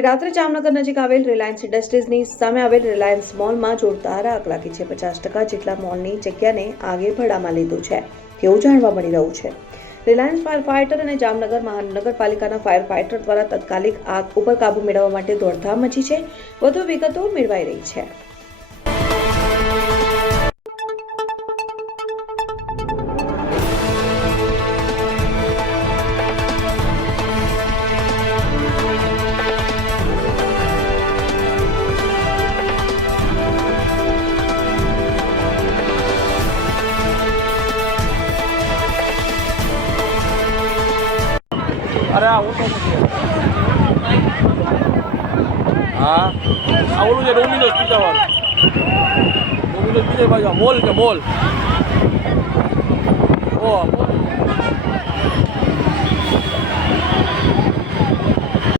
મોડી રાત્રે જામનગર નજીક આવેલ રિલાયન્સ ઇન્ડસ્ટ્રીઝની સામે આવેલ રિલાયન્સ મોલમાં જોરદાર આગ લાગી છે। 50% જેટલા મોલની જગ્યાને આગે ભડામાં લીધું છે તેવું જાણવા મળી રહ્યું છે। રિલાયન્સ ફાયર ફાઇટર અને જામનગર મહાનગરપાલિકાના ફાયર ફાઇટર દ્વારા તાત્કાલિક આગ ઉપર કાબુ મેળવવા માટે દોડધામ મચી છે। વધુ વિગતો મેળવાઈ રહી છે। અરે આ ઓટો હા આ ઓલું છે ડોમિનોઝ પિઝા વાળું ડોમિનોઝ પિઝા બાજુ મોલ છે મોલ ઓ